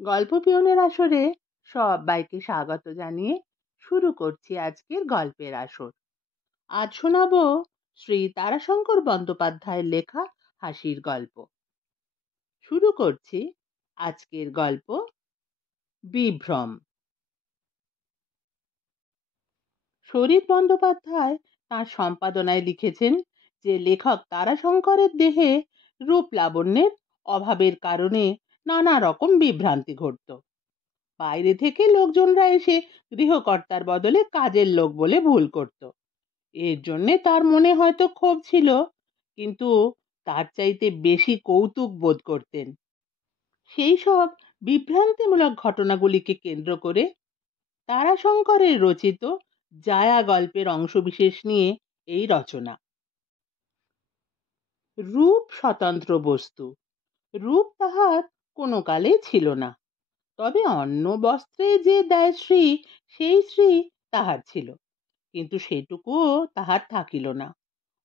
গল্প পিয়নের আসরে সবাইকে স্বাগত জানিয়ে শুরু করছি আজকের গল্পের আসর। আজ শোনাবো শ্রী তারাশঙ্কর বন্দ্যোপাধ্যায়ের লেখা হাসির গল্প। শুরু করছি আজকের গল্প বিভ্রম। শরীর বন্দ্যোপাধ্যায় তাঁর সম্পাদনায় লিখেছেন যে লেখক তারাশঙ্করের দেহে রূপ লাবণ্যের অভাবের কারণে নানা রকম বিভ্রান্তি ঘটত। বাইরে থেকে লোকজনরা এসে গৃহকর্তার বদলে কাজের লোক বলে ভুল করত। এর জন্যে তার মনে হয়তো ক্ষোভ ছিল, কিন্তু তার চাইতে বেশি কৌতুক বোধ করতেন। সেই সব বিভ্রান্তিমূলক ঘটনাগুলিকে কেন্দ্র করে তারাশঙ্করের রচিত জায়া গল্পের অংশবিশেষ নিয়ে এই রচনা। রূপ স্বতন্ত্র বস্তু, রূপ তাহার কোনো কালে ছিল না। তবে অন্য বস্ত্রে যে দেয় শ্রী, সেই শ্রী তাহার ছিল, কিন্তু সেটুকুও তাহার থাকিল না।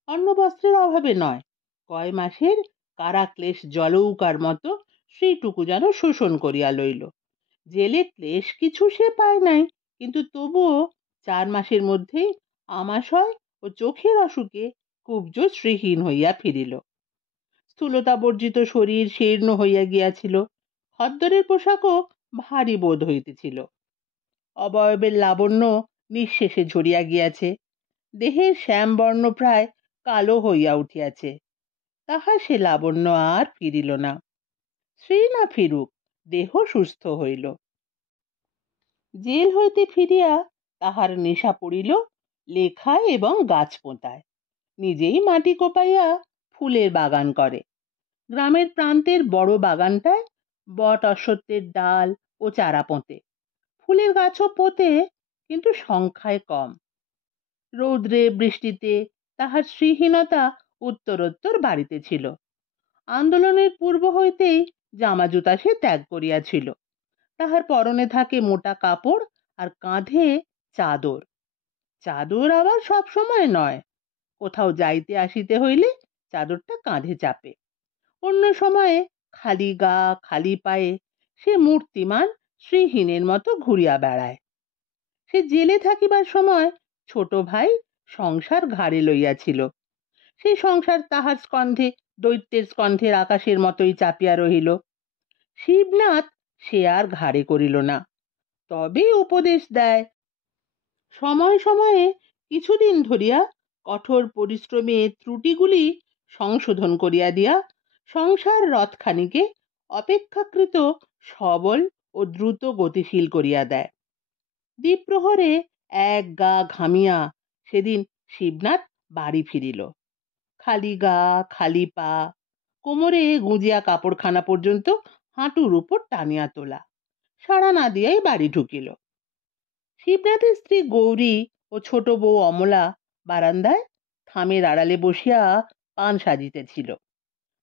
অন্য বস্ত্রের অভাবে নয়, কয় মাসের কারাক্লেশ জলৌকার মতো সেইটুকু যেন শোষণ করিয়া লইল। জেলে ক্লেশ কিছু সে পায় নাই, কিন্তু তবুও 4 মাসের মধ্যেই আমাশয় ও চোখের অসুখে কুব্জ শ্রীহীন হইয়া ফিরিল। স্থূলতা বর্জিত শরীর শীর্ণ হইয়া গিয়াছিল, খদ্দরের পোশাকও ভারী বোধ হইতেছিল। অবয়বের লাবণ্য নিঃশেষে ঝরিয়া গিয়াছে, দেহের শ্যামবর্ণ প্রায় কালো হইয়া উঠিয়াছে। তাহা সে লাবণ্য আর ফিরিল না। শ্রী না ফিরুক, দেহ সুস্থ হইল। জেল হইতে ফিরিয়া তাহার নেশা পড়িল লেখায় এবং গাছ পোঁতায়। নিজেই মাটি কোপাইয়া ফুলের বাগান করে। গ্রামের প্রান্তের বড় বাগানটায় বট অশ্বত্থের ডাল ও চারা পোঁতে। ফুলের গাছও পোঁতে, কিন্তু সংখ্যায় কম। রৌদ্রে বৃষ্টিতে তাহার শ্রীহীনতা উত্তরোত্তর বাড়িতেছিল। আন্দোলনের পূর্ব হইতেই জামা জুতা সে ত্যাগ করিয়াছিল। তাহার পরনে থাকে মোটা কাপড় আর কাঁধে চাদর। চাদর আবার সব সময় নয়, কোথাও যাইতে আসিতে হইলে চাদরটা কাঁধে চাপে। অন্য সময়ে খালি গা খালি পায়ে সে মূর্তিমান শ্রীহীনের মতো ঘুরিয়া বেড়ায়। সে জেলে থাকিবার সময় ছোট ভাই সংসার ঘাড়ে লইয়াছিল। সেই সংসার তাহার স্কন্ধে দৈত্যের স্কন্ধের আকাশের মতোই চাপিয়া রহিল। শিবনাথ সে আর ঘাড়ে করিল না, তবে উপদেশ দেয়। সময়ে সময়ে কিছুদিন ধরিয়া কঠোর পরিশ্রমে ত্রুটিগুলি সংশোধন করিয়া দিয়া সংসার রথখানিকে অপেক্ষাকৃত সবল ও দ্রুত গতিশীল করিয়া দেয়। দ্বীপ্রহরে এক গা ঘামিয়া সেদিন শিবনাথ বাড়ি ফিরিল। খালি গা খালি পা, কোমরে গুঁজিয়া কাপড়খানা পর্যন্ত হাঁটুর উপর টানিয়া তোলা, সাড়া না দিয়াই বাড়ি ঢুকিল। শিবনাথের স্ত্রী গৌরী ও ছোট বউ অমলা বারান্দায় থামের আড়ালে বসিয়া পান সাজিতেছিল।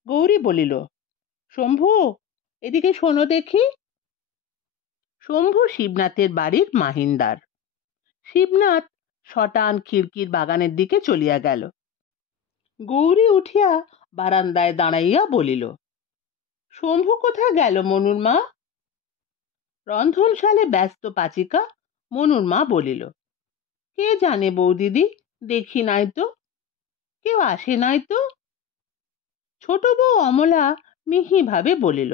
গৌরী বলিল, শম্ভু, এদিকে শোনো দেখি। শম্ভু শিবনাথের বাড়ির মাহিন্দার। শিবনাথ শটান খিড়কির বাগানের দিকে চলিয়া গেল। গৌরী উঠিয়া বারান্দায় দাঁড়াইয়া বলিল, শম্ভু কোথায় গেল মনুর মা? রন্ধনশালে ব্যস্ত পাচিকা মনুর মা বলিল, কে জানে বৌদিদি, দেখি নাই তো, কেউ আসে নাই তো। ছোট বউ অমলা মিহি ভাবে বলিল,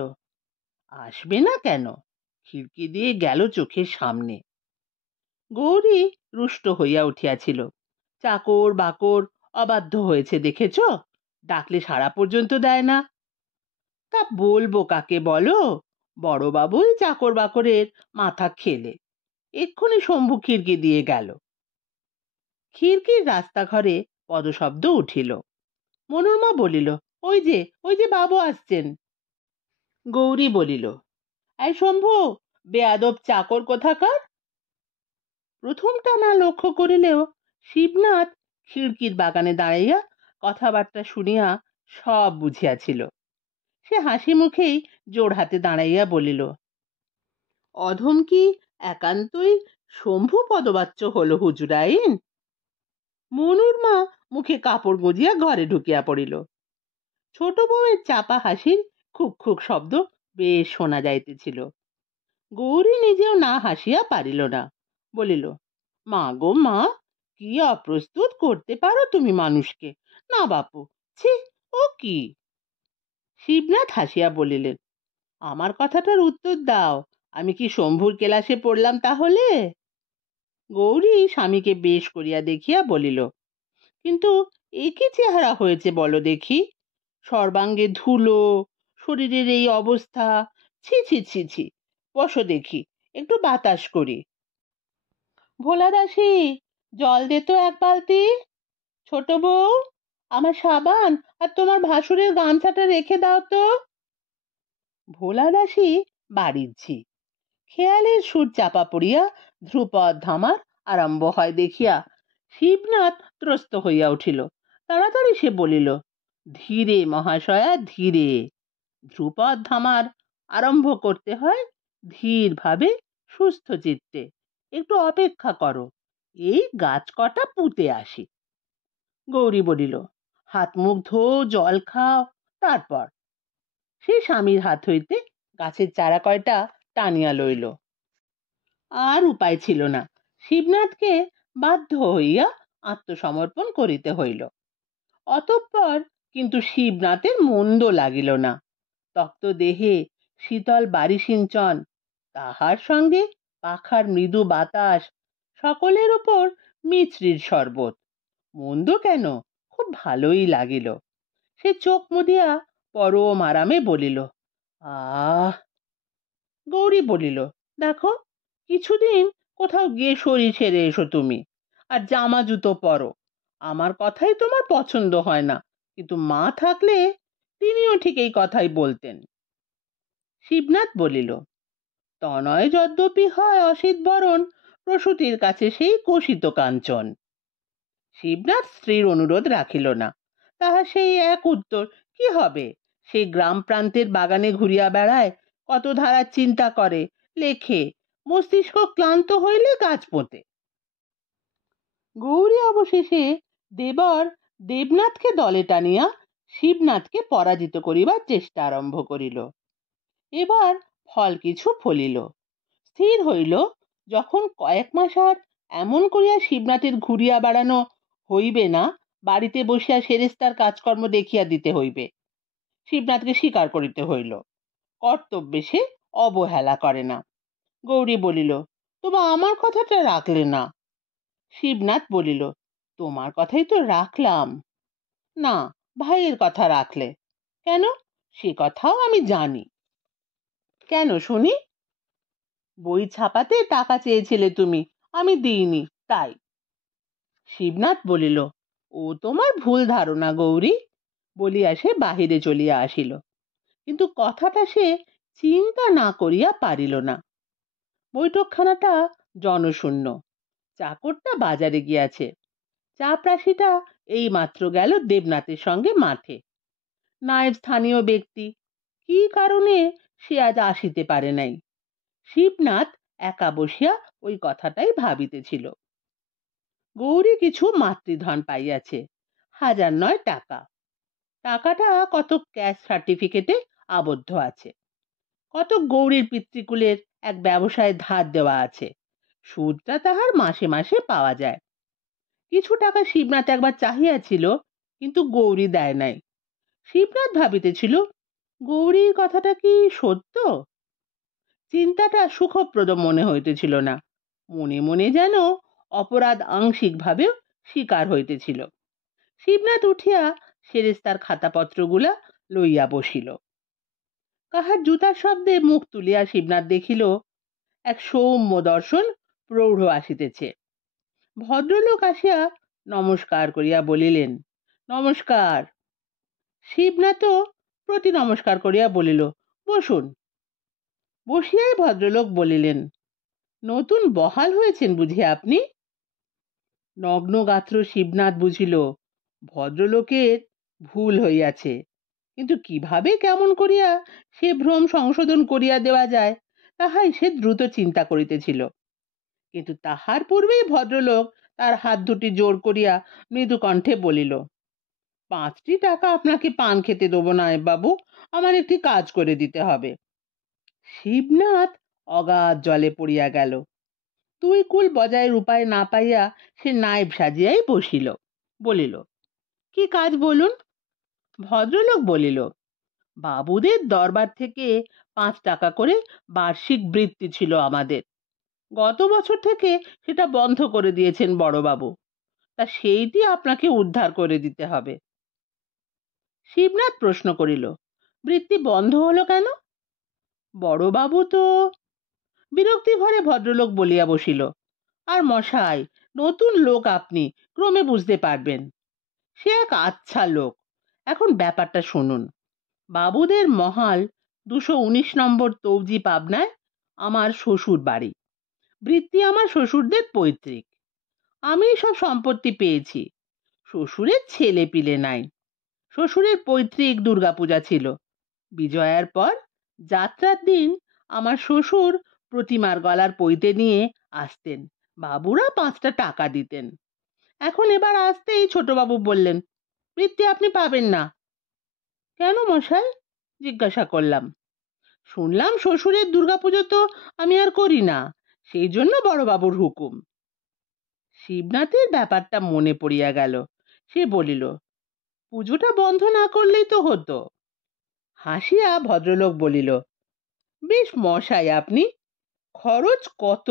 আসবে না কেন, খিড়কি দিয়ে গেল চোখের সামনে। গৌরী রুষ্ট হইয়া উঠিয়াছিল। চাকর বাকর অবাধ্য হয়েছে দেখেছ, ডাকলে সাড়া পর্যন্ত দেয় না। তা বলবো কাকে বলো, বড়বাবুই চাকর বাকরের মাথা খেলে। এক্ষুনি শম্ভু খিড়কি দিয়ে গেল। খিড়কির রাস্তাঘরে পদশব্দ উঠিল। মনোরমা বলিল, ওই যে বাবু আসছেন। গৌরী বলিল, এই শম্ভু, বেয়াদব চাকর কোথাকার। প্রথমটা না লক্ষ্য করিলেও শিবনাথ খিড়কির বাগানে দাঁড়াইয়া কথাবার্তা শুনিয়া সব বুঝিয়াছিল। সে হাসি মুখেই জোড় হাতে দাঁড়াইয়া বলিল, অধম কি একান্তই শম্ভু পদবাচ্য হল হুজুরাইন। মনুর মা মুখে কাপড় গজিয়া ঘরে ঢুকিয়া পড়িল। ছোট বউয়ের চাপা হাসির খুক খুক শব্দ বেশ শোনা যাইতেছিল। গৌরী নিজেও না হাসিয়া পারিল না, বলিল, মা গো মা, কি অপ্রস্তুত করতে পারো তুমি মানুষকে। না বাপু, ছি, ও কি। শিবনাথ হাসিয়া বলিলেন, আমার কথাটার উত্তর দাও, আমি কি শম্ভুর ক্লাসে পড়লাম তাহলে? গৌরী স্বামীকে বেশ করিয়া দেখিয়া বলিল, কিন্তু এ কি চেহারা হয়েছে বলো দেখি, সর্বাঙ্গে ধুলো, শরীরের এই অবস্থা, ছি ছি ছি ছি। বসো দেখি, একটু বাতাস করি। ভোলা দাসী, জল দে তো এক বালতি। ছোট বউ, আমার সাবান আর তোমার ভাসুরের গামছাটা রেখে দাও তো। ভোলা দাসী বাড়ির ঝি। খেয়ালের সুর চাপা পড়িয়া ধ্রুপদ ধামার আরম্ভ হয় দেখিয়া শিবনাথ ত্রস্ত হইয়া উঠিল। তাড়াতাড়ি সে বলিল, ধীরে মহাশয়া, ধীরে। ধ্রুপদ ধামার আরম্ভ করতে হয় ধীর ভাবে, সুস্থ চিত্তে। একটু অপেক্ষা করো, এই গাছ কটা পুঁতে আসি। গৌরী বলিল, হাত মুখ ধো, জল খাও, তারপর। সে স্বামীর হাত হইতে গাছের চারা কয়টা টানিয়া লইল। আর উপায় ছিল না, শিবনাথকে বাধ্য হইয়া আত্মসমর্পণ করিতে হইল। অতঃপর কিন্তু শিবনাথের মন্দ লাগিল না। তক্ত দেহে শীতল বাড়ি সিঞ্চন, তাহার সঙ্গে পাখার মৃদু বাতাস, সকলের ওপর মিছরির শরবত। মন্দ কেন, খুব ভালোই লাগিল। সে চোখ মুদিয়া পরম আরামে বলিল, আহ। গৌরী বলিল, দেখো, কিছুদিন কোথাও গিয়ে শরীর ছেড়ে এসো তুমি, আর জামা জুতো পরো। আমার কথাই তোমার পছন্দ হয় না, কিন্তু মা থাকলে তিনিও ঠিক এই কথাই বলতেন। শিবনাথ বলিল, তনয় যদ্যপি হয় অসিত বরণ, প্রসূতির কাছে সেই কোষিত কাঞ্চন। শিবনাথ স্ত্রীর অনুরোধ রাখিল না। তাহার সেই এক উত্তর, কি হবে, সেই গ্রাম প্রান্তের বাগানে ঘুরিয়া বেড়ায়, কত ধারার চিন্তা করে, লেখে, মস্তিষ্ক ক্লান্ত হইলে গাছ পোঁতে। গৌরী অবশেষে দেবর দেবনাথকে দলে টানিয়া শিবনাথকে পরাজিত করিবার চেষ্টা আরম্ভ করিল। এবার ফল কিছু ফলিল। স্থির হইল, যখন কয়েক মাস আর এমন করিয়া শিবনাথের ঘুরিয়া বেড়ানো হইবে না, বাড়িতে বসিয়া সেরেস্তার কাজকর্ম দেখিয়া দিতে হইবে। শিবনাথকে স্বীকার করিতে হইল, কর্তব্যে সে অবহেলা করে না। গৌরী বলিল, তোমরা আমার কথাটা রাখলে না। শিবনাথ বলিল, তোমার কথাই তো রাখলাম। না, ভাইয়ের কথা রাখলে কেন, সে কথাও আমি জানি। কেন শুনি? বই ছাপাতে টাকা চেয়েছিলে তুমি, আমি দিইনি, তাই। শিবনাথ বলিল, ও তোমার ভুল ধারণা গৌরী, বলিয়া সে বাহিরে চলিয়া আসিল। কিন্তু কথাটা সে চিন্তা না করিয়া পারিল না। বৈঠকখানাটা জনশূন্য। চাকরটা বাজারে গিয়াছে। চাপরাশিটা এই মাত্র গেল দেবনাথের সঙ্গে মাঠে। নায়েব স্থানীয় ব্যক্তি, কি কারণে সে আজ আসিতে পারে নাই। শিবনাথ একা বসিয়া ওই কথাটাই ভাবিতেছিল। গৌরী কিছু মাতৃধন পাইয়াছে, 1009 টাকা। টাকাটা কত ক্যাশ সার্টিফিকেটে আবদ্ধ আছে, কত গৌরীর পিতৃকুলের এক ব্যবসায় ধার দেওয়া আছে, সুদটা তাহার মাসে মাসে পাওয়া যায়। কিছু টাকা শিবনাথ একবার চাহিয়াছিল, কিন্তু গৌরী দেয় নাই। শিবনাথ ভাবিতেছিল, গৌরীর কথাটা কি সত্য? চিন্তাটা সুখপ্রদ মনে হইতেছিল না। মনে মনে যেন অপরাধ আংশিকভাবে স্বীকার হইতেছিল। শিবনাথ উঠিয়া সেরেস্তার খাতাপত্রগুলা লইয়া বসিল। কাহার জুতার শব্দে মুখ তুলিয়া শিবনাথ দেখিল, এক সৌম্য দর্শন প্রৌঢ় আসিতেছে। ভদ্রলোক আসিয়া নমস্কার করিয়া বলিলেন, নমস্কার। শিবনাথও প্রতি নমস্কার করিয়া বলিল, বসুন। বসিয়াই ভদ্রলোক বলিলেন, নতুন বহাল হয়েছেন বুঝি আপনি? নগ্নগাত্র শিবনাথ বুঝিল ভদ্রলোকের ভুল হইয়াছে, কিন্তু কিভাবে কেমন করিয়া সে ভ্রম সংশোধন করিয়া দেওয়া যায়, তাহাই সে দ্রুত চিন্তা করিতেছিল। কিন্তু তাহার পূর্বেই ভদ্রলোক তার হাত দুটি জোর করিয়া মৃদু কণ্ঠে বলিল, 5টি টাকা আপনাকে পান খেতে দেবো না বাবু, আমার একটি কাজ করে দিতে হবে। শিবনাথ অগাধ জলে পড়িয়া গেল। দুই কুল বজায়ের উপায় না পাইয়া সে নায়েব সাজিয়াই বসিল। বলিল, কি কাজ বলুন? ভদ্রলোক বলিল, বাবুদের দরবার থেকে 5 টাকা করে বার্ষিক বৃত্তি ছিল আমাদের। গত বছর থেকে সেটা বন্ধ করে দিয়েছেন বড়বাবু। তা সেইটি আপনাকে উদ্ধার করে দিতে হবে। শিবনাথ প্রশ্ন করিল, বৃত্তি বন্ধ হলো কেন? বড়বাবু তো... বিরক্তি ভরে ভদ্রলোক বলিয়া বসিল, আর মশাই, নতুন লোক আপনি, ক্রমে বুঝতে পারবেন। সে এক আচ্ছা লোক। এখন ব্যাপারটা শুনুন। বাবুদের মহাল 219 নম্বর তৌজি পাবনায় আমার শ্বশুর বাড়ি। বৃত্তি আমার শ্বশুরদের পৈতৃক। আমি সব সম্পত্তি পেয়েছি। শ্বশুরের ছেলে পিলে নাই। শ্বশুরের পৈতৃক দুর্গাপূজা ছিল। বিজয়ার পর যাত্রার দিন আমার শ্বশুর প্রতিমার গলার পৈতে নিয়ে আসতেন। বাবুরা 5 টাকা দিতেন। এখন এবার আসতেই ছোটবাবু বললেন, বৃত্তি আপনি পাবেন না। কেন মশাই? জিজ্ঞাসা করলাম। শুনলাম শ্বশুরের দুর্গাপুজো তো আমি আর করি না, সেই জন্য বড়বাবুর হুকুম। শিবনাথের ব্যাপারটা মনে পড়িয়া গেল। সে বলিল, পুজোটা বন্ধ না করলেই তো হতো। হাসিয়া ভদ্রলোক বলিল, বেশ মশাই আপনি, খরচ কত!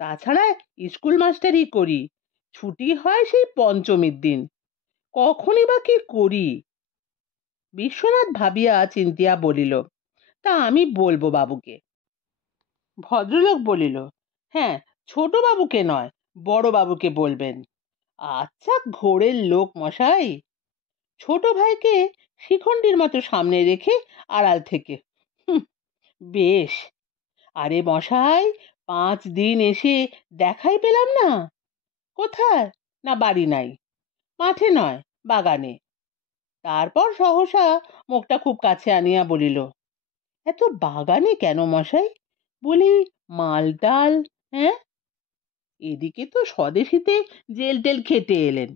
তাছাড়া স্কুল মাস্টারি করি, ছুটি হয় সেই পঞ্চমীর দিন। কখনই বা কি করি? বিশ্বনাথ ভাবিয়া চিন্তিয়া বলিল, তা আমি বলবো বাবুকে। ভদ্রলোক বলিল, হ্যাঁ, ছোট বাবুকে নয়, বড় বাবুকে বলবেন। আচ্ছা ঘোরের লোক মশাই। ছোট ভাইকে শিখণ্ডীর মতো সামনে রেখে আড়াল থেকে, হুঁ, বেশ। আরে মশাই, 5 দিন এসে দেখাই পেলাম না। কোথায়? না বাড়ি নাই, মাঠে নয়, বাগানে। তারপর সহসা মুখটা খুব কাছে আনিয়া বলিল, এত বাগানে কেন মশাই? বলি, মালটাল? হ্যাঁ, এদিকে তো স্বদেশীতে জেল টেল খেটে এলেন।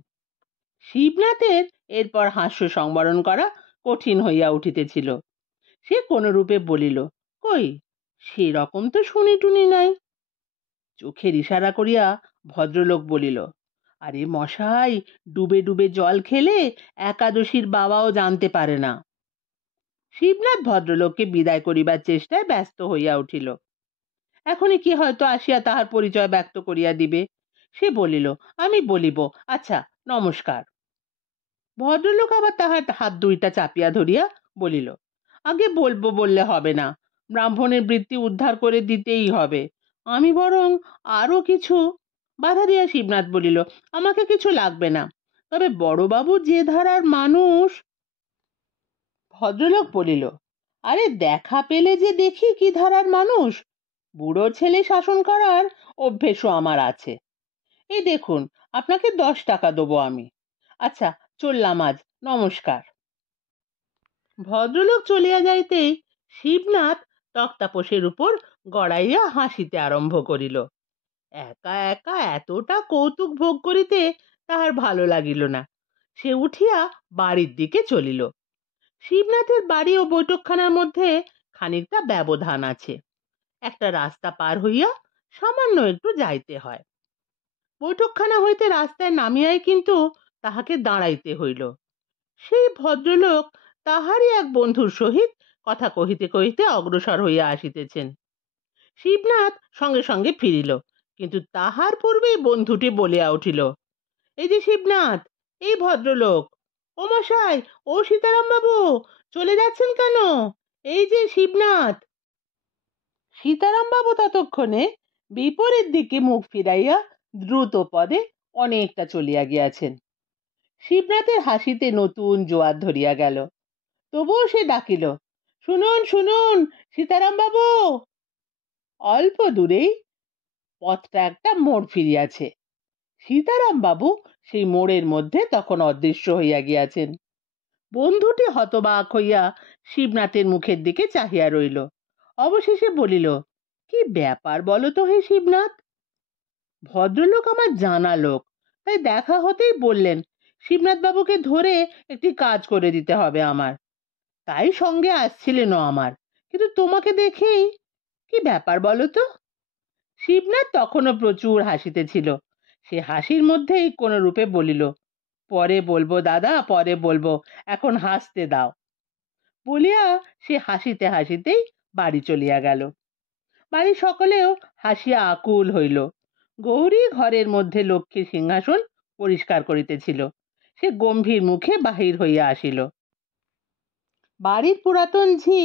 শিবনাথের এরপর হাস্য সংবরণ করা কঠিন হইয়া উঠিতেছিল। সে কোন রূপে বলিল, কই, সেরকম তো শুনি টুনি নাই। চোখের ইশারা করিয়া ভদ্রলোক বলিল, আরে মশাই, ডুবে ডুবে জল খেলে একাদশীর বাবাও জানতে পারে না। শিবনাথ ভদ্রলোককে বিদায় করিবার চেষ্টায় ব্যস্ত হইয়া উঠিল। এখনই কি হয়তো আসিয়া তাহার পরিচয় ব্যক্ত করিয়া দিবে। সে বলিল, আমি বলিব, আচ্ছা, নমস্কার। ভদ্রলোক আবার তাহার হাত দুইটা চাপিয়া ধরিয়া বলিল, আগে বলবো বললে হবে না, ব্রাহ্মণের বৃত্তি উদ্ধার করে দিতেই হবে। আমি বরং আরো কিছু... বাধা দিয়া শিবনাথ বলিল, আমাকে কিছু লাগবে না, তবে বড়বাবু যে ধারার মানুষ। ভদ্রলোক বলিল, আরে দেখা পেলে যে দেখি কি ধারার মানুষ। বুড়ো ছেলে শাসন করার অভ্যেসও আমার আছে। এই দেখুন, আপনাকে 10 টাকা দেবো আমি। আচ্ছা, চললাম আজ, নমস্কার। ভদ্রলোক চলিয়া যাইতেই শিবনাথ তক্তাপোষের উপর গড়াইয়া হাসিতে আরম্ভ করিল। একা একা এতটা কৌতুক ভোগ করিতে তাহার ভালো লাগিল না। সে উঠিয়া বাড়ির দিকে চলিল। শিবনাথের বাড়ি ও বৈঠকখানার মধ্যে খানিকটা ব্যবধান আছে। একটা রাস্তা পার হইয়া সামান্য একটু যাইতে হয়। বৈঠকখানা হইতে রাস্তায় নামিয়াই কিন্তু তাহাকে দাঁড়াইতে হইল। সেই ভদ্রলোক তাহারই এক বন্ধুর সহিত কথা কহিতে কহিতে অগ্রসর হইয়া আসিতেছেন। শিবনাথ সঙ্গে সঙ্গে ফিরিল, কিন্তু তাহার পূর্বেই বন্ধুটি বলিয়া উঠিল, এই যে শিবনাথ, এই ভদ্রলোক। ও মশাই, ও সীতারাম বাবু, চলে যাচ্ছেন কেন? এই যে শিবনাথ। সীতারাম বাবু ততক্ষণে বিপরীত দিকে মুখ ফিরাইয়া দ্রুত পদে অনেকটা চলিয়া গিয়াছেন। শিবনাথের হাসিতে নতুন জোয়ার ধরিয়া গেল। তবুও সে ডাকিল, শুনুন শুনুন, সীতারাম বাবু। অল্প দূরেই পথটা একটা মোড় ফিরিয়াছে। সীতারাম বাবু সেই মোড়ের মধ্যে তখন অদৃশ্য হইয়া গিয়াছেন। বন্ধুটি হতবাক হইয়া শিবনাথের মুখের দিকে চাহিয়া রইল। অবশেষে বলিল, কি ব্যাপার বলো তো হে শিবনাথ? ভদ্রলোক আমার জানা লোক, তাই দেখা হতেই বললেন শিবনাথ বাবুকে ধরে একটি কাজ করে দিতে হবে আমার। তাই সঙ্গে আসছিলেনও আমার, কিন্তু তোমাকে দেখেই... কি ব্যাপার বলো তো? শিবনাথ তখনও প্রচুর হাসিতেছিল। সে হাসির মধ্যেই কোন রূপে বলিল, পরে বলবো দাদা, পরে বলবো, এখন হাসতে দাও। বলিয়া সে হাসিতে হাসিতেই বাড়ি চলিয়া গেল। বাড়ির সকলেও হাসিয়া আকুল হইল। গৌরী ঘরের মধ্যে লক্ষ্মীর সিংহাসন পরিষ্কার করিতেছিল। সে গম্ভীর মুখে বাহির হইয়া আসিল। বাড়ির পুরাতন ঝি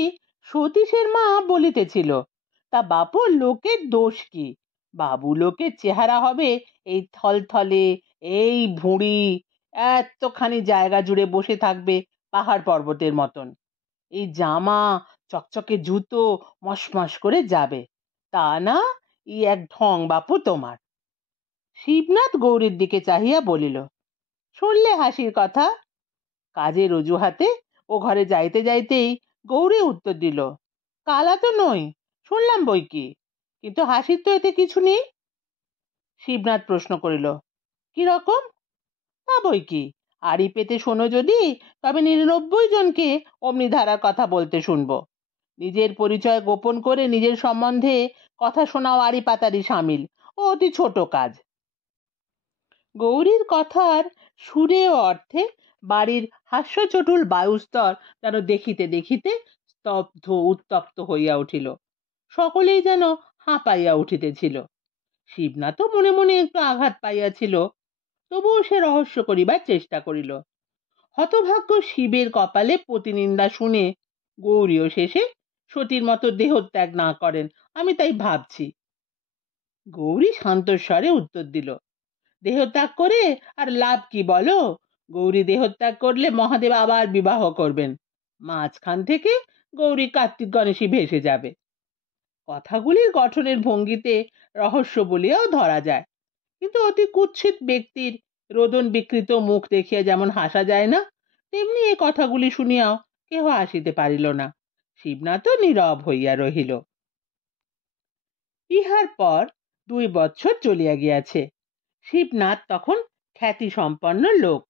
সতীশের মা বলিতেছিল, তা বাপু, লোকের দোষ কি? বাবু লোকের চেহারা হবে এই থলথলে, এই ভুঁড়ি, এতখানি জায়গা জুড়ে বসে থাকবে পাহাড় পর্বতের মতন। এই জামা, চকচকে জুতো, মশমশ করে যাবে, তা না ই এক ঢং বাপু তোমার। শিবনাথ গৌরীর দিকে চাহিয়া বলিল, শুনলে হাসির কথা? কাজের অজুহাতে ও ঘরে যাইতে যাইতেই গৌরী উত্তর দিল, কালা তো নই, শুনলাম বই কি, কিন্তু হাসির তো এতে কিছু নেই। শিবনাথ প্রশ্ন করিল, কি রকম? তা বই কি, আড়ি পেতে শোনো যদি, তবে ৯৯ জনকে অমনি ধারার কথা বলতে শুনবো। নিজের পরিচয় গোপন করে নিজের সম্বন্ধে কথা শোনাও আড়ি পাতারই সামিল, ও অতি ছোট কাজ। গৌরীর কথার সুরে ও অর্থে বাড়ির হাস্যচটুল বায়ুস্তর যেন দেখিতে দেখিতে স্তব্ধ উত্তপ্ত হইয়া উঠিল। সকলেই যেন হাঁপাইয়া উঠিতেছিল। শিবনাথও মনে মনে একটু আঘাত পাইয়াছিল, তবুও সে রহস্য করিবার চেষ্টা করিল। হতভাগ্য শিবের কপালে প্রতিনিন্দা শুনে গৌরীও শেষে সতীর মতো দেহত্যাগ না করেন, আমি তাই ভাবছি। গৌরী শান্তস্বরে উত্তর দিল, দেহত্যাগ করে আর লাভ কি বলো? গৌরী দেহত্যাগ করলে মহাদেব আবার বিবাহ করবেন, মাঝখান থেকে গৌরী কার্তিক গণেশই ভেসে যাবে। কথাগুলির গঠনের ভঙ্গিতে রহস্য বলিয়াও ধরা যায়, কিন্তু অতি কুৎসিত ব্যক্তির রোদন বিকৃত মুখ দেখিয়া যেমন হাসা যায় না, তেমনি এই কথাগুলি শুনিয়াও কেহ হাসিতে পারিল না। শিবনাথও নীরব হইয়া রহিল। ইহার পর 2 বৎসর চলিয়া গিয়াছে। শিবনাথ তখন খ্যাতি সম্পন্ন লোক।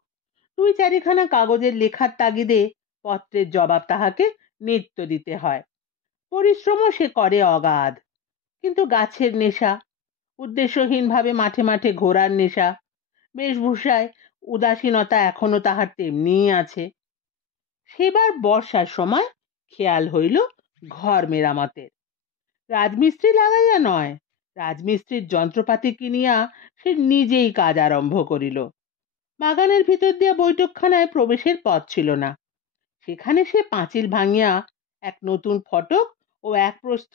2-4খানা কাগজের লেখার তাগিদে পত্রের জবাব তাহাকে নিত্য দিতে হয়। পরিশ্রমও সে করে অগাধ, কিন্তু গাছের নেশা, উদ্দেশ্যহীনভাবে মাঠে মাঠে ঘোরার নেশা, বেশভূষায় উদাসীনতা এখনো তাহার তেমনিই আছে। সেবার বর্ষার সময় খেয়াল হইল ঘর মেরামতের। রাজমিস্ত্রি লাগাইয়া নয়, রাজমিস্ত্রির যন্ত্রপাতি কিনিয়া সে নিজেই কাজ আরম্ভ করিল। বাগানের ভিতর দিয়া বৈঠকখানায় প্রবেশের পথ ছিল না। সেখানে সে পাঁচিল ভাঙিয়া এক নতুন ফটক ও এক প্রস্থ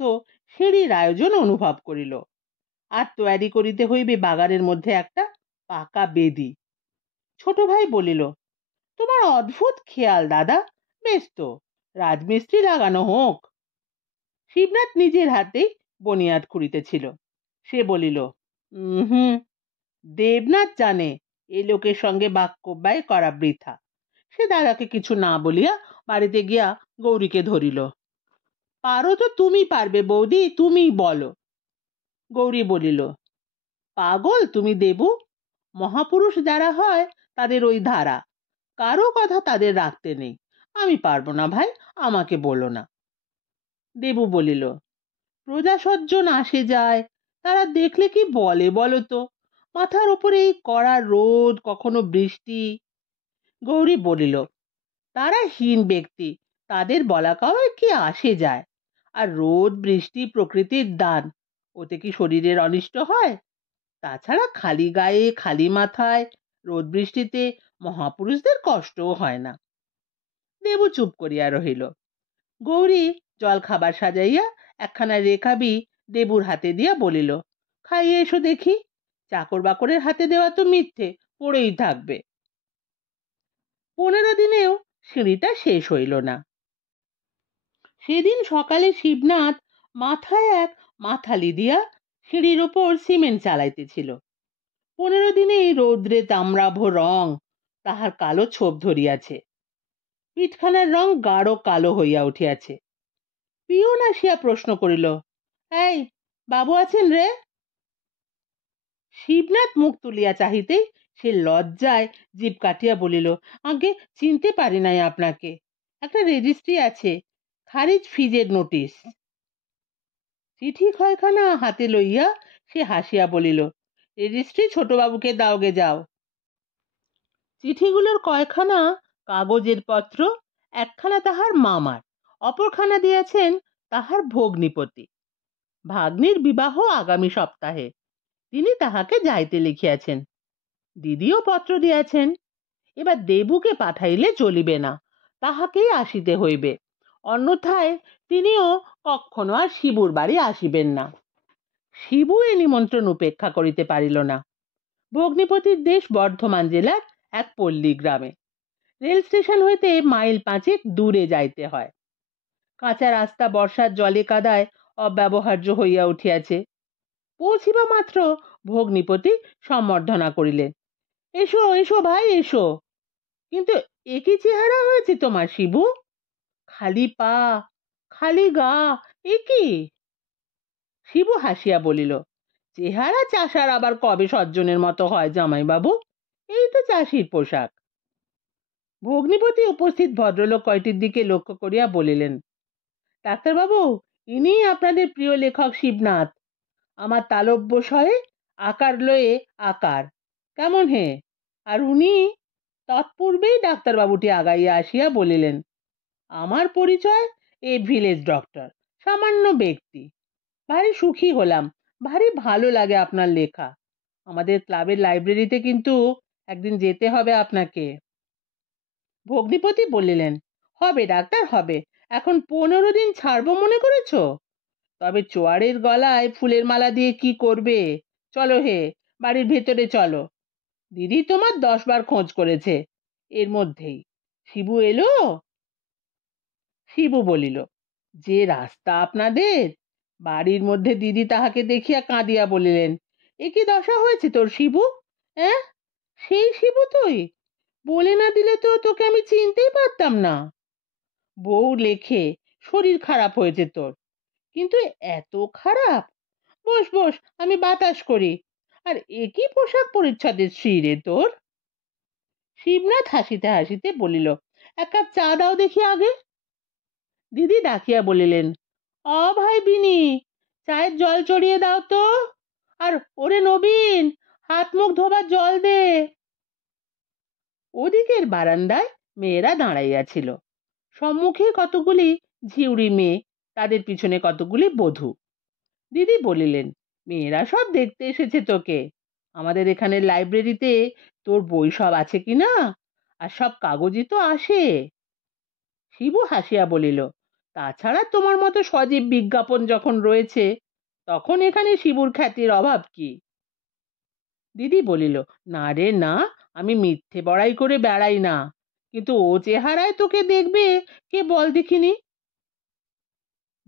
সিঁড়ির আয়োজন অনুভব করিল। আর তৈরি করিতে হইবে বাগানের মধ্যে একটা পাকা বেদি। ছোট ভাই বলিল, তোমার অদ্ভুত খেয়াল দাদা, বেশ তো, রাজমিস্ত্রি লাগানো হোক। শিবনাথ নিজের হাতেই বনিয়াদ খুঁড়িতেছিল। সে বলিল, হুম, দেবনাথ জানে এ লোকের সঙ্গে বাক্য ব্যয় করা বৃথা। সে দাদাকে কিছু না বলিয়া বাড়িতে গিয়া গৌরীকে ধরিল। পারো তো তুমি পারবে বৌদি, তুমিই বলো। গৌরী বলিল, পাগল তুমি দেবু, মহাপুরুষ যারা হয় তাদের ওই ধারা, কারো কথা তাদের রাখতে নেই। আমি পারবো না ভাই, আমাকে বলো না। দেবু বলিল, প্রজা সজ্জন আসে যায়, তারা দেখলে কি বলে বলো তো? মাথার উপরে এই কড়া রোদ, কখনো বৃষ্টি। গৌরী বলিল, তারা হীন ব্যক্তি, তাদের বলা কওয়ায় কি আসে যায়? আর রোদ বৃষ্টি প্রকৃতির দান, ওতে কি শরীরের অনিষ্ট হয়? তাছাড়া খালি গায়ে খালি মাথায় রোদ বৃষ্টিতে মহাপুরুষদের কষ্টও হয় না। দেবু চুপ করিয়া রহিল। গৌরী জল খাবার সাজাইয়া একখানা রেখাবি দেবুর হাতে দিয়া বলিল, খাইয়ে এসো দেখি। চাকর বাকরের হাতে দেওয়া তো মিথ্যে, পড়েই থাকবে। 15 দিনেও সিঁড়িটা শেষ হইল না। সেদিন সকালে শিবনাথ মাথায় এক মাথালি দিয়া সিঁড়ির উপর সিমেন্ট চালাইতেছিল। 15 দিনে এই রৌদ্রে তাম্রাভ রং তাহার কালো ছোপ ধরিয়াছে। পিঠখানার রং গাঢ় কালো হইয়া উঠিয়াছে। পিয়ন আসিয়া প্রশ্ন করিল, এই বাবু আছেন রে? শিবনাথ মুখ তুলিয়া চাহিতেই সে লজ্জায় জিভ কাটিয়া বলিল, আগে চিনতে পারি নাই আপনাকে। একটা রেজিস্ট্রি আছে, খারিজ ফিজের নোটিশ। চিঠি কয়খানা হাতে লইয়া সে হাসিয়া বলিল, রেজিস্ট্রি ছোটবাবুকে দাওগে যাও। চিঠিগুলোর কয়খানা কাগজের পত্র, একখানা তাহার মামার, অপরখানা দিয়েছেন তাহার ভগ্নিপতি। ভাগ্নির বিবাহ আগামী সপ্তাহে, তিনি তাহাকে যাইতে লিখিয়াছেন। দিদিও পত্র দিয়াছেন। এবার দেবুকে পাঠাইলে চলিবে না, তাহাকেই আসিতে হইবে, অন্যথায় তিনিও কখনো আর শিবুর বাড়ি আসিবেন না। শিবু এ নিমন্ত্রণ উপেক্ষা করিতে পারিল না। ভগ্নিপতির দেশ বর্ধমান জেলার এক পল্লী গ্রামে। রেল স্টেশন হইতে মাইল 5 দূরে যাইতে হয়। কাঁচা রাস্তা বর্ষার জলে কাদায় অব্যবহার্য হইয়া উঠিয়াছে। পৌঁছিবা মাত্র ভগ্নিপতি সম্বর্ধনা করিলেন, এসো এসো ভাই এসো। কিন্তু একই চেহারা হয়েছে তোমার শিবু, খালি পা, খালি গা, একই। শিবু হাসিয়া বলিল, চেহারা চাষার আবার কবে সজ্জনের মতো হয় জামাই বাবু, এই তো চাষির পোশাক। ভগ্নিপতি উপস্থিত ভদ্রলোক কয়টির দিকে লক্ষ্য করিয়া বলিলেন, ডাক্তারবাবু, ইনি আপনাদের প্রিয় লেখক শিবনাথ। আমার তালব্যস্বরে আকার লয়ে আকার, কেমন হে? আর উনি? তৎপূর্বেই ডাক্তারবাবুটি আগাইয়া আসিয়া বলিলেন, আমার পরিচয় এ ভিলেজ ডক্টর, সামান্য ব্যক্তি। ভারী সুখী হলাম, ভারী ভালো লাগে আপনার লেখা। আমাদের ক্লাবের লাইব্রেরিতে কিন্তু একদিন যেতে হবে আপনাকে। ভগ্নিপতি বলিলেন, হবে ডাক্তার হবে, এখন 15 দিন ছাড়বো মনে করেছো? তবে চোয়ারের গলায় ফুলের মালা দিয়ে কি করবে? চলো হে, বাড়ির ভেতরে চলো। দিদি তোমার 10 বার খোঁজ করেছে এর মধ্যেই। শিবু এলো? শিবু বলিল, যে রাস্তা আপনাদের! বাড়ির মধ্যে দিদি তাহাকে দেখিয়া কাঁদিয়া বলিলেন, এ কি দশা হয়েছে তোর শিবু? হ্যাঁ, সেই শিবু তুই? বলে না দিলে তো তোকে আমি চিনতেই পারতাম না। বউ লেখে শরীর খারাপ হয়েছে তোর, কিন্তু এত খারাপ? বস বস, আমি বাতাস করি। আর একই পোশাক পরিচ্ছদের শ্রী রে তোর। শিবনাথ হাসিতে হাসিতে বলিল, এক কাপ চা দাও দেখি আগে। দিদি ডাকিয়া বলিলেন, ভাই বিনি, চায়ের জল চড়িয়ে দাও তো। আর ওরে নবীন, হাত মুখ ধোবার জল দে। ওদিকের বারান্দায় মেয়েরা দাঁড়াইয়াছিল। সম্মুখে কতগুলি ঝিউড়ি মেয়ে, তাদের পিছনে কতগুলি বধূ। দিদি বলিলেন, মেয়েরা সব দেখতে এসেছে তোকে। আমাদের এখানে লাইব্রেরিতে তোর বই সব আছে কিনা, আর সব কাগজই তো আসে। শিবু হাসিয়া বলিল, তাছাড়া তোমার মতো সজীব বিজ্ঞাপন যখন রয়েছে, তখন এখানে শিবুর খ্যাতির অভাব কি? দিদি বলিল, না রে না, আমি মিথ্যে বড়াই করে বেড়াই না, কিন্তু ও চেহারায় তোকে দেখবে কে বল দেখিনি।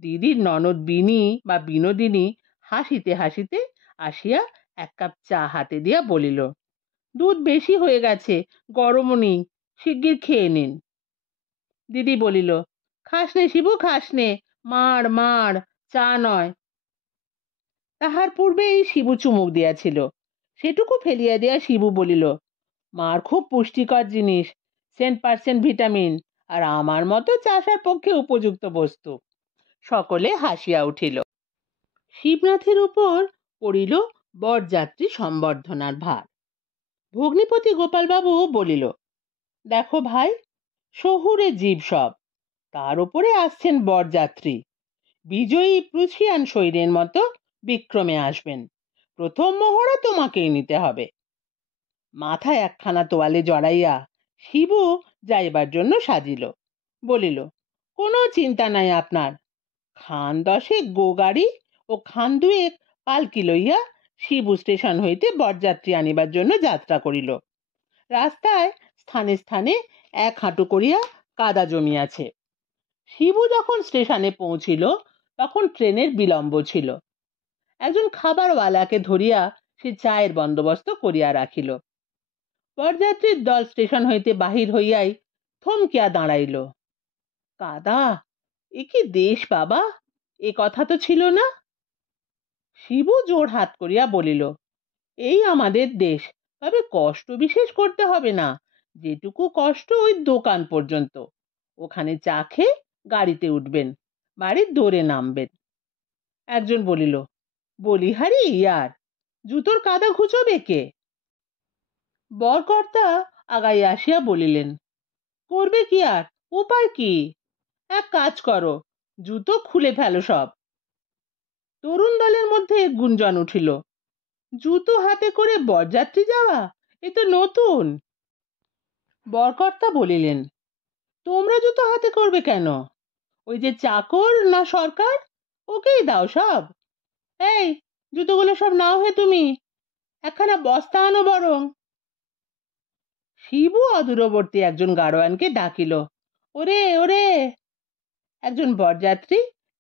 দিদির ননদ বিনি বা বিনোদিনী হাসিতে হাসিতে আসিয়া এক কাপ চা হাতে দিয়া বলিল, দুধ বেশি হয়ে গেছে, গরমও নেই, শিগগির খেয়ে নিন। দিদি বলিল, খাস নে শিবু, খাস নে, মার মার, চা নয়। তাহার পূর্বেই শিবু চুমুক দিয়াছিল, সেটুকু ফেলিয়া দিয়া শিবু বলিল, মার খুব পুষ্টিকর জিনিস, 100% ভিটামিন, আর আমার মতো চাষার পক্ষে উপযুক্ত বস্তু। সকলে হাসিয়া উঠিল। শিবনাথের উপর পড়িল বরযাত্রী সম্বর্ধনার ভার। ভগ্নিপতি গোপালবাবু বলিল, দেখো ভাই, শহুরে জীব সব, তার উপরে আসছেন বরযাত্রী। বিজয়ী প্রুশিয়ান সৈন্যের মতো বিক্রমে আসবেন। প্রথম মহড়া তোমাকেই নিতে হবে। মাথায় একখানা তোয়ালে জড়াইয়া শিবু যাইবার জন্য সাজিল। বলিল, কোনো চিন্তা নাই আপনার। খান 10 গো গাড়ি ও খান 2 পালকি লইয়া শিবু স্টেশন হইতে বরযাত্রী আনিবার জন্য যাত্রা করিল। রাস্তায় স্থানে স্থানে 1 হাঁটু করিয়া কাদা জমিয়াছে। শিবু যখন স্টেশনে পৌঁছিল, তখন ট্রেনের বিলম্ব ছিল। একজন খাবারওয়ালাকে ধরিয়া সে চায়ের বন্দোবস্ত করিয়া রাখিল। বরযাত্রীর দল স্টেশন হইতে বাহির হইয়াই থমকিয়া দাঁড়াইল। কাদা, এ কি দেশ বাবা, এ কথা তো ছিল না। শিবু জোর হাত করিয়া বলিল, এই আমাদের দেশ, তবে কষ্ট বিশেষ করতে হবে না, যেটুকু কষ্ট ওই দোকান পর্যন্ত, ওখানে চা খেয়ে গাড়িতে উঠবেন, বাড়ির দৌড়ে নামবেন। একজন বলিল, বলিহারি ইয়ার, জুতোর কাদা ঘুচোবে কে? বরকর্তা আগাইয়া আসিয়া বলিলেন, করবে কি আর, উপায় কি? এক কাজ করো, জুতো খুলে ফেলো সব। তরুণ দলের মধ্যে গুঞ্জন উঠিল, জুতো হাতে করে বরযাত্রী যাওয়া, এ তো নতুন। বরকর্তা বলিলেন, তোমরা জুতো হাতে করবে কেন? ওই যে চাকর না সরকার, ওকেই দাও সব। এই, জুতোগুলো সব নাও হে তুমি, একখানা বস্তা আনো বরং। শিবু অদূরবর্তী একজন গাড়োয়ানকে ডাকিল, ওরে ওরে। একজন বরযাত্রী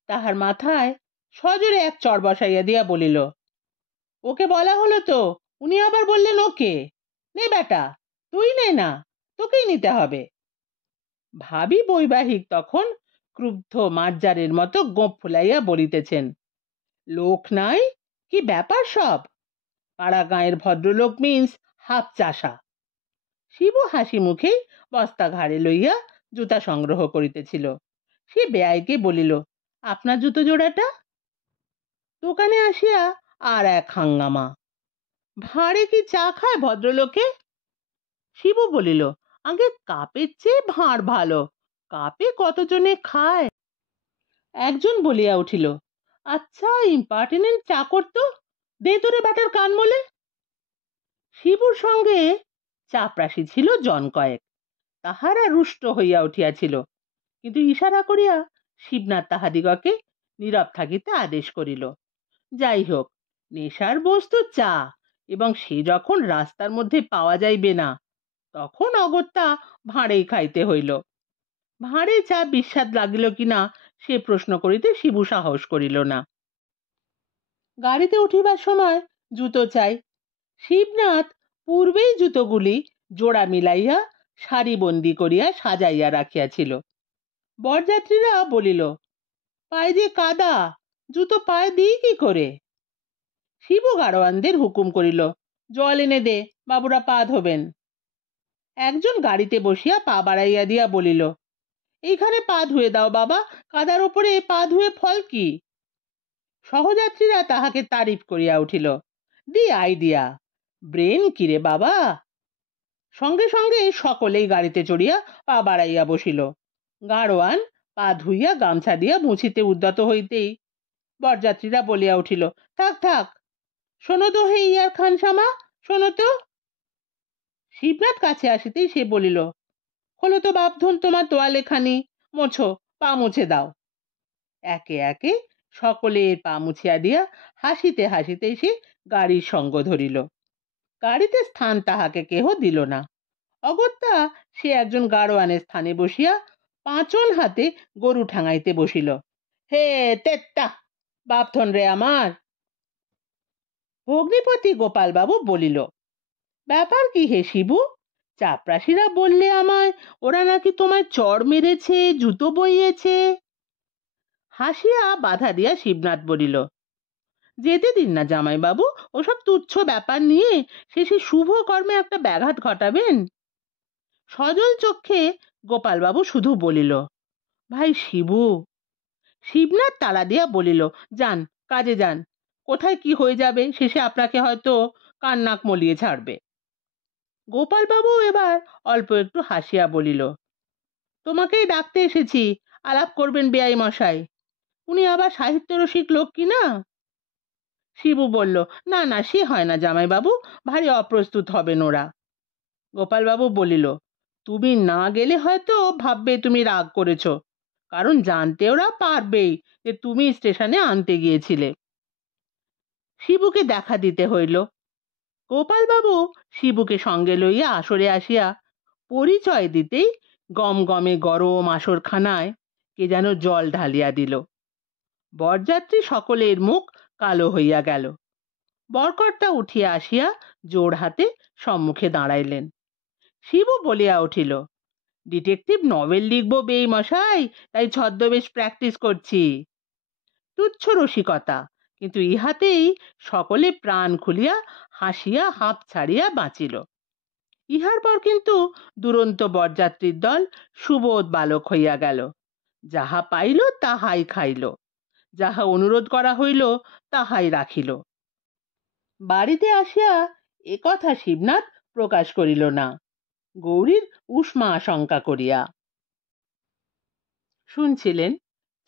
তাহার মাথায় সজোরে এক চড় বসাইয়া দিয়া বলিল, ওকে বলা হলো তো, উনি আবার বললেন ওকে। নে বেটা, তুই নে না, তোকেই নিতে হবে। ভাবি বৈবাহিক তখন ক্রুদ্ধ মাজ্জারের মতো গোঁফ ফুলাইয়া বলিতেছেন, লোক নাই, কি ব্যাপার সব? পাড়া গাঁয়ের ভদ্রলোক মিন্স হাফ চাষা। শিবু হাসি মুখেই বস্তা ঘাড়ে লইয়া জুতা সংগ্রহ করিতেছিল। সে বেয়াইকে বলিল, আপনার জুতো জোড়াটা? দোকানে আসিয়া আর এক হাঙ্গামা, ভাঁড়ে কি চা খায় ভদ্রলোকে? শিবু বলিল, আগে কাপের চেয়ে ভাঁড় ভালো, কাপে কতজনে খায়। একজন বলিয়া উঠিল, আচ্ছা ইম্পার্টিনেন্ট চাকর তো, দে তোরে ব্যাটার কান মলে। শিবুর সঙ্গে চাপরাশি ছিল জন কয়েক, তাহারা রুষ্ট হইয়া উঠিয়াছিল, কিন্তু ইশারা করিয়া শিবনাথ তাহাদিগকে নীরব থাকিতে আদেশ করিল। যাই হোক, নেশার বস্তু চা, এবং সে যখন রাস্তার মধ্যে পাওয়া যাইবে না, তখন অগত্যা ভাঁড়েই খাইতে হইল। ভাঁড়ে চা বিস্বাদ লাগিল কিনা সে প্রশ্ন করিতে শিবু সাহস করিল না। গাড়িতে উঠিবার সময় জুতো চাই। শিবনাথ পূর্বেই জুতোগুলি জোড়া মিলাইয়া সারিবন্দি করিয়া সাজাইয়া রাখিয়াছিল। বরযাত্রীরা বলিল, পায়ে যে কাদা, জুতো পায়ে দিই কি করে? শিবু গাড়োয়ানদের হুকুম করিল, জল এনে দে, বাবুরা পা ধোবেন। একজন গাড়িতে বসিয়া পা বাড়াইয়া দিয়া বলিল, এইখানে পা ধুয়ে দাও বাবা, কাদার ওপরে পা ধুয়ে ফল কি? সহযাত্রীরা তাহাকে তারিফ করিয়া উঠিল, দি আইডিয়া, ব্রেন কিরে বাবা। সঙ্গে সঙ্গে সকলেই গাড়িতে চড়িয়া পা বাড়াইয়া বসিল। গাড়োয়ান পা ধুইয়া গামছা দিয়া মুছিতে উদ্যত হইতেই বরযাত্রীরা বলিয়া উঠিল, থাক থাক, শোনো তো হে ইয়ার খানসামা, শোনো তো। শিবনাথ কাছে আসিতেই সে বলিল, হলো তো বাপধন তোমার তোয়ালে খানি, মোছো, পা মুছে দাও। একে একে সকলের পা মুছিয়া দিয়া হাসিতে হাসিতে সে গাড়ির সঙ্গ ধরিল। গাড়িতে স্থান তাহাকে কেহ দিল না। অগত্যা সে একজন গাড়োয়ানের স্থানে বসিয়া পাঁচন হাতে গরু ঠাঙাইতে বসিল। হে তেত্তা, বাপধন রে আমার। ভগ্নিপতি গোপালবাবু বলিল, ব্যাপার কি হে শিবু? চাপরাশিরা বললে আমায় ওরা নাকি তোমায় চড় মেরেছে, জুতো বইয়েছে। হাসিয়া বাধা দিয়া শিবনাথ বলিল, যেতে দিন না জামাইবাবু, ওসব তুচ্ছ ব্যাপার নিয়ে শেষে শুভ কর্মে একটা ব্যাঘাত ঘটাবেন। সজল চক্ষে গোপালবাবু শুধু বলিল, ভাই শিবু। শিবনাথ তাড়া দিয়া বলিল, যান, কাজে যান, কোথায় কি হয়ে যাবে শেষে আপনাকে হয়তো কান্নাক মলিয়ে ছাড়বে। গোপালবাবু এবার অল্প একটু হাসিয়া বলিল, তোমাকেই ডাকতে এসেছি, আলাপ করবেন বেয়াই মশাই। উনি আবার সাহিত্য রসিক লোক কি না? শিবু বলল, না না, সে হয় না জামাইবাবু, ভারী অপ্রস্তুত হবেন ওরা। গোপালবাবু বলিল, তুমি না গেলে হয়তো ভাববে তুমি রাগ করেছ, কারণ জানতে ওরা পারবেই যে তুমি স্টেশনে আনতে গিয়েছিলে। শিবুকে দেখা দিতে হইল। গোপালবাবু শিবুকে সঙ্গে লইয়া আসরে আসিয়া পরিচয় দিতেই গমগমে গরম আসরখানায় কে যেন জল ঢালিয়া দিল। বরযাত্রী সকলের মুখ কালো হইয়া গেল। বরকর্তা উঠিয়া আসিয়া জোর হাতে সম্মুখে দাঁড়াইলেন। শিবু বলিয়া উঠিল, ডিটেকটিভ নভেল লিখব বেই মশাই, তাই ছদ্মবেশ প্র্যাকটিস করছি। তুচ্ছ রসিকতা, কিন্তু ইহাতেই সকলে প্রাণ খুলিয়া হাসিয়া হাঁপ ছাড়িয়া বাঁচিল। ইহার পর কিন্তু দুরন্ত বরযাত্রীর দল সুবোধ বালক হইয়া গেল, যাহা পাইল তাহাই খাইল। যাহা অনুরোধ করা হইল তাহাই রাখিল। বাড়িতে আসিয়া একথা শিবনাথ প্রকাশ করিল না, গৌরীর উষ্মা আশঙ্কা করিয়া। শুনছিলেন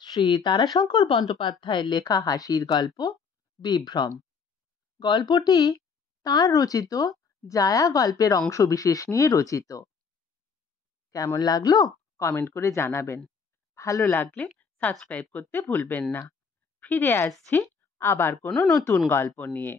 শ্রী তারাশঙ্কর বন্দ্যোপাধ্যায়ের লেখা হাসির গল্প বিভ্রম। গল্পটি তাঁর রচিত জায়া গল্পের অংশবিশেষ নিয়ে রচিত। কেমন লাগলো কমেন্ট করে জানাবেন। ভালো লাগলে সাবস্ক্রাইব করতে ভুলবেন না। ফিরে আসছি আবার কোনো নতুন গল্প নিয়ে।